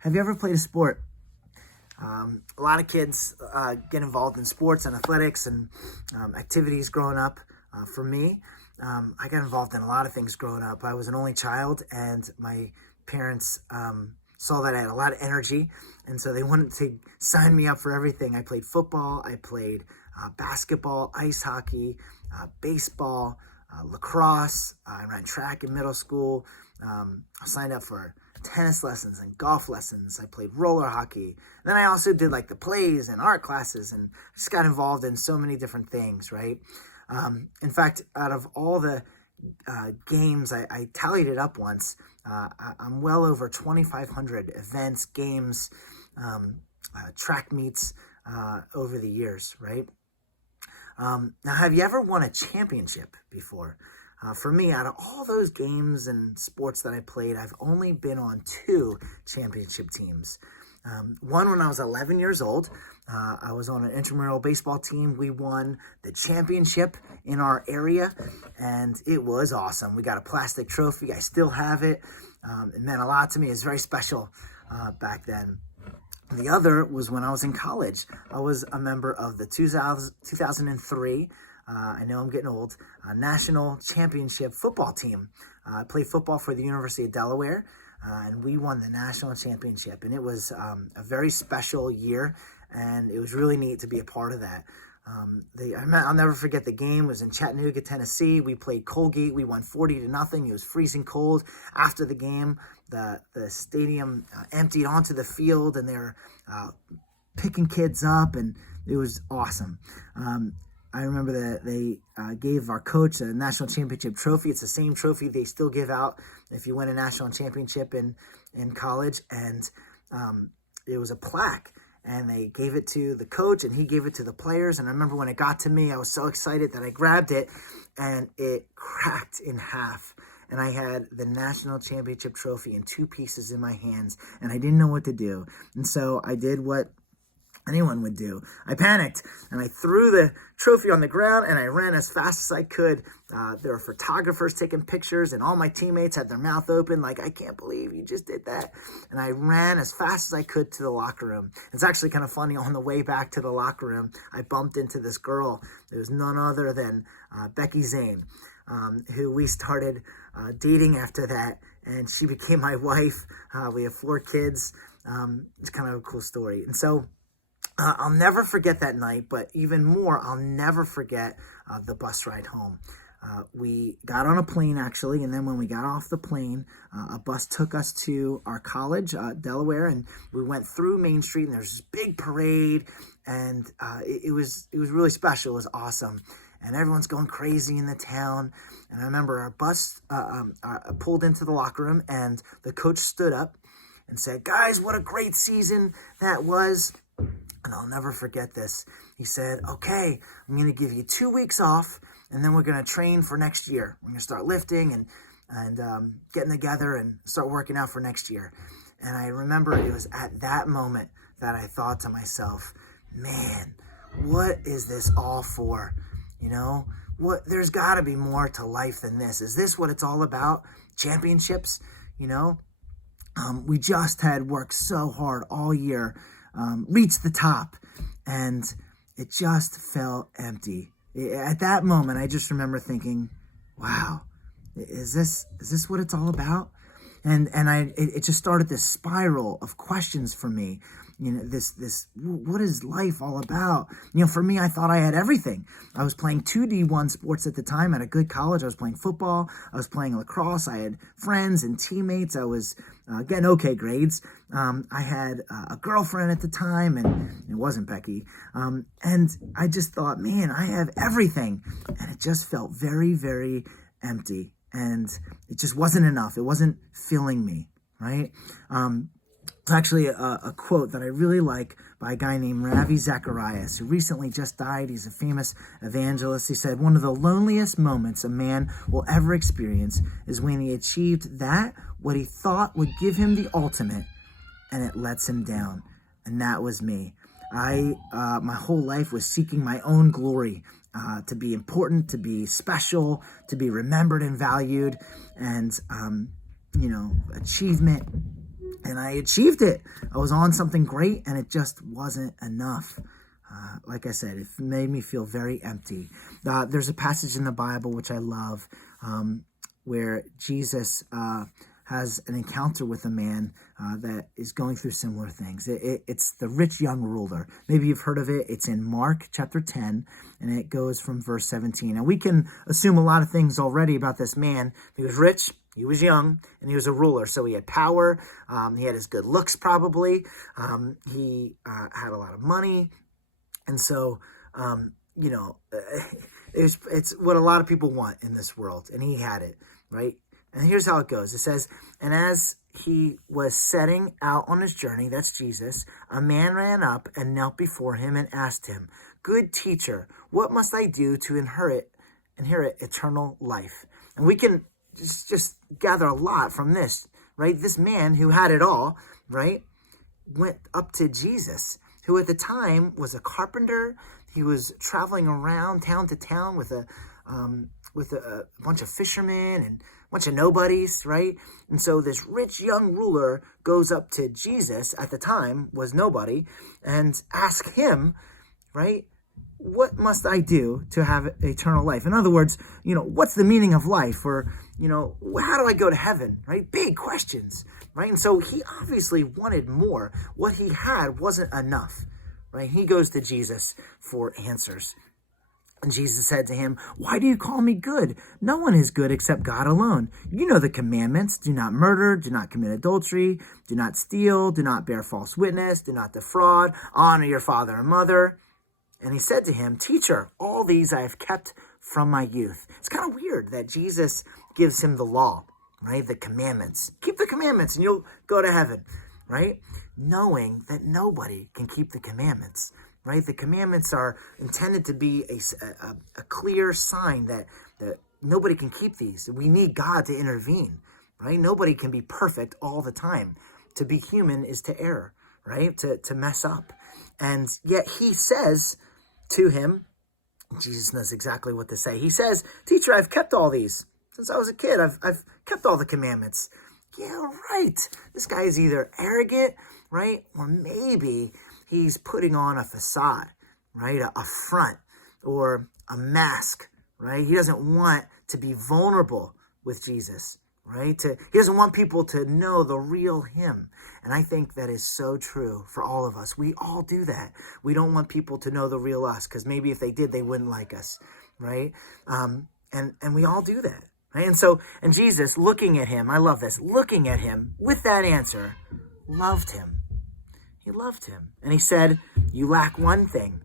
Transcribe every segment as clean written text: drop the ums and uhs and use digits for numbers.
Have you ever played a sport? A lot of kids get involved in sports and athletics and activities growing up. For me, I got involved in a lot of things growing up. I was an only child, and my parents saw that I had a lot of energy, and so they wanted to sign me up for everything. I played football, I played basketball, ice hockey, baseball, lacrosse. I ran track in middle school. I signed up for tennis lessons and golf lessons. I played roller hockey. And then I also did like the plays and art classes, and just got involved in so many different things, right? In fact, out of all the games, I tallied it up once. I'm well over 2,500 events, games, track meets over the years, right? Now, have you ever won a championship before? For me, out of all those games and sports that I played, I've only been on 2 championship teams. One when I was 11 years old. I was on an intramural baseball team. We won the championship in our area, and it was awesome. We got a plastic trophy. I still have it. It meant a lot to me. It was very special back then. The other was when I was in college. I was a member of the 2003, I know I'm getting old, national championship football team. I played football for the University of Delaware, and we won the national championship. And it was a very special year, and it was really neat to be a part of that. I'll never forget the game. It was in Chattanooga, Tennessee. We played Colgate. We won 40-0. It was freezing cold. After the game, the stadium emptied onto the field, and they were picking kids up, and it was awesome. I remember that they gave our coach a national championship trophy. It's the same trophy they still give out if you win a national championship in college, and it was a plaque. And they gave it to the coach, and he gave it to the players. And I remember when it got to me, I was so excited that I grabbed it, and it cracked in half. And I had the national championship trophy in 2 pieces in my hands, and I didn't know what to do. And so I did what anyone would do. I panicked, and I threw the trophy on the ground, and I ran as fast as I could. There were photographers taking pictures, and all my teammates had their mouth open like, I can't believe you just did that. And I ran as fast as I could to the locker room. It's actually kind of funny. On the way back to the locker room, I bumped into this girl. It was none other than Becky Zane, who we started dating after that, and she became my wife. We have 4 kids. It's kind of a cool story. And so I'll never forget that night, but even more, I'll never forget the bus ride home. We got on a plane, actually, and then when we got off the plane, a bus took us to our college, Delaware, and we went through Main Street, and there's this big parade, and it was really special. It was awesome, and everyone's going crazy in the town. And I remember our bus pulled into the locker room, and the coach stood up and said, "Guys, what a great season that was." And I'll never forget this. He said, "Okay, I'm going to give you 2 weeks off, and then we're going to train for next year. We're going to start lifting and getting together and start working out for next year." And I remember it was at that moment that I thought to myself, man, what is this all for? You know, there's got to be more to life than this. Is this what it's all about? Championships? You know, we just had worked so hard all year, reached the top, and it just felt empty. At that moment, I just remember thinking, wow, is this what it's all about? And it just started this spiral of questions for me. You know, this what is life all about? You know, for me, I thought I had everything. I was playing 2 D1 sports at the time at a good college. I was playing football. I was playing lacrosse. I had friends and teammates. I was getting okay grades. I had a girlfriend at the time, and it wasn't Becky. And I just thought, man, I have everything. And it just felt very, very empty. And it just wasn't enough. It wasn't filling me, right? It's actually a quote that I really like by a guy named Ravi Zacharias, who recently just died. He's a famous evangelist. He said, "One of the loneliest moments a man will ever experience is when he achieved what he thought would give him the ultimate, and it lets him down." And that was me. My whole life was seeking my own glory, to be important, to be special, to be remembered and valued, and achievement. and I achieved it. I was on something great, and it just wasn't enough. Like I said, it made me feel very empty. There's a passage in the Bible which I love, where Jesus has an encounter with a man that is going through similar things. It's the rich young ruler. Maybe you've heard of it. It's in Mark chapter 10, and it goes from verse 17. And we can assume a lot of things already about this man. He was rich, he was young, and he was a ruler. So he had power. He had his good looks probably. He had a lot of money. And so, it's what a lot of people want in this world. And he had it, right? And here's how it goes. It says, and as he was setting out on his journey, that's Jesus, a man ran up and knelt before him and asked him, "Good teacher, what must I do to inherit eternal life?" And we can just gather a lot from this, right? This man who had it all, right, went up to Jesus, who at the time was a carpenter. He was traveling around town to town with a bunch of fishermen and a bunch of nobodies, right? And so this rich young ruler goes up to Jesus, at the time was nobody, and asks him, right, what must I do to have eternal life? In other words, what's the meaning of life? Or, how do I go to heaven, right? Big questions, right? And so he obviously wanted more. What he had wasn't enough, right? He goes to Jesus for answers. And Jesus said to him, "Why do you call me good? No one is good except God alone. You know the commandments. Do not murder, do not commit adultery, do not steal, do not bear false witness, do not defraud, honor your father and mother." And he said to him, "Teacher, all these I have kept from my youth." It's kind of weird that Jesus gives him the law, right? The commandments. Keep the commandments and you'll go to heaven, right? Knowing that nobody can keep the commandments. Right? The commandments are intended to be a clear sign that nobody can keep these. We need God to intervene, right? Nobody can be perfect all the time. To be human is to err, right? To mess up. And yet he says to him, Jesus knows exactly what to say. He says, "Teacher, I've kept all these. Since I was a kid, I've kept all the commandments." Yeah, right. This guy is either arrogant, right? Or maybe he's putting on a facade, right? A front or a mask, right? He doesn't want to be vulnerable with Jesus, right? He doesn't want people to know the real him. And I think that is so true for all of us. We all do that. We don't want people to know the real us because maybe if they did, they wouldn't like us, right? And we all do that, right? And Jesus, looking at him, I love this, looking at him with that answer, loved him. He loved him. And he said, "You lack one thing.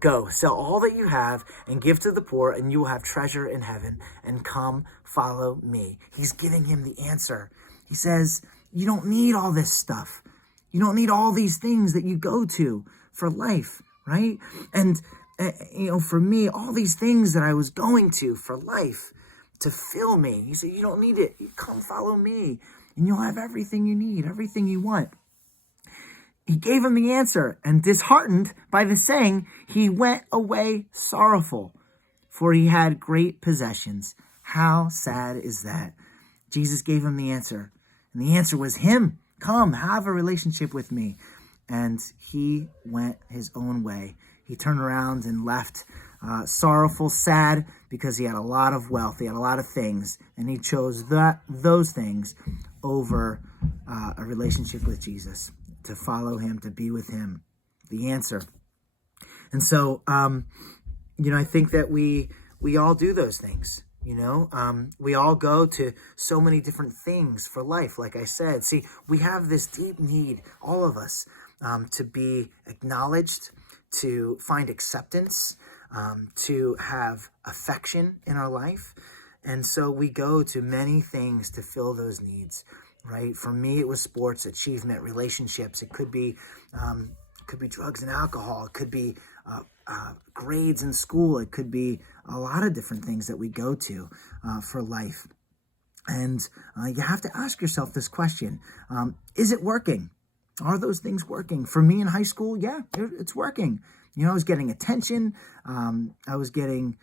Go, sell all that you have and give to the poor, and you will have treasure in heaven. And come, follow me." He's giving him the answer. He says, you don't need all this stuff. You don't need all these things that you go to for life, right? And, for me, all these things that I was going to for life to fill me, he said, you don't need it. Come follow me, and you'll have everything you need, everything you want. He gave him the answer, and disheartened by the saying, he went away sorrowful, for he had great possessions. How sad is that? Jesus gave him the answer, and the answer was him. Come, have a relationship with me. And he went his own way. He turned around and left sorrowful, sad, because he had a lot of wealth. He had a lot of things, and he chose those things over a relationship with Jesus, to follow him, to be with him, the answer. And so, I think that we all do those things, we all go to so many different things for life. Like I said, see, we have this deep need, all of us, to be acknowledged, to find acceptance, to have affection in our life. And so we go to many things to fill those needs. Right? For me, it was sports, achievement, relationships. It could be drugs and alcohol. It could be grades in school. It could be a lot of different things that we go to for life. And you have to ask yourself this question. Is it working? Are those things working? For me in high school, yeah, it's working. I was getting attention. I was getting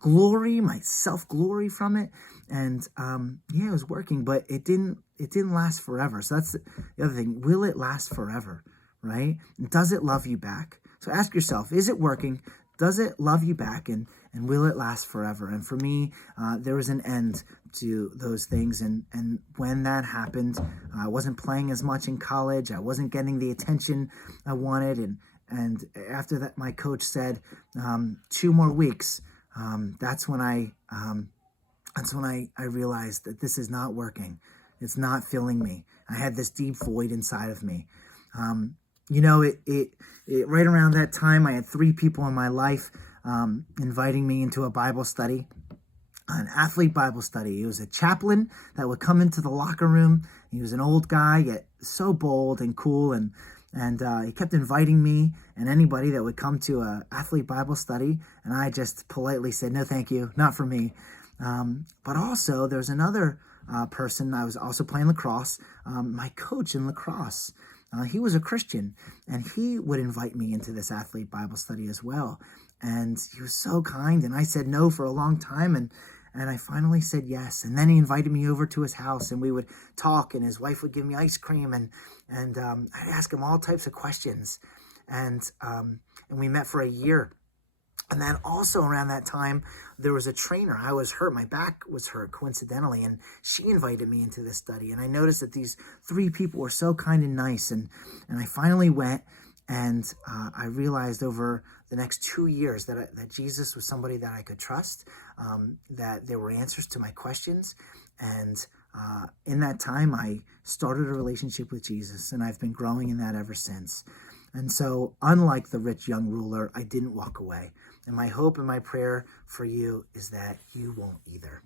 glory, my self-glory from it. And it was working, but it didn't it didn't last forever. So that's the other thing. Will it last forever, right? And does it love you back? So ask yourself, is it working? Does it love you back? And will it last forever? And for me, there was an end to those things. And when that happened, I wasn't playing as much in college. I wasn't getting the attention I wanted. And after that, my coach said, 2 more weeks. That's when I realized that this is not working. It's not filling me. I had this deep void inside of me. It right around that time, I had 3 people in my life inviting me into a Bible study, an athlete Bible study. It was a chaplain that would come into the locker room. He was an old guy, yet so bold and cool, and he kept inviting me and anybody that would come to a athlete Bible study, and I just politely said, no, thank you, not for me. But also, there's another person. I was also playing lacrosse. My coach in lacrosse, he was a Christian, and he would invite me into this athlete Bible study as well. And he was so kind, and I said no for a long time, and I finally said yes. And then he invited me over to his house, and we would talk, and his wife would give me ice cream, and I'd ask him all types of questions. And we met for a year. And then also around that time, there was a trainer. I was hurt. My back was hurt, coincidentally, and she invited me into this study. And I noticed that these 3 people were so kind and nice. And I finally went, and I realized over the next 2 years that Jesus was somebody that I could trust, that there were answers to my questions. And in that time, I started a relationship with Jesus, and I've been growing in that ever since. And so, unlike the rich young ruler, I didn't walk away. And my hope and my prayer for you is that you won't either.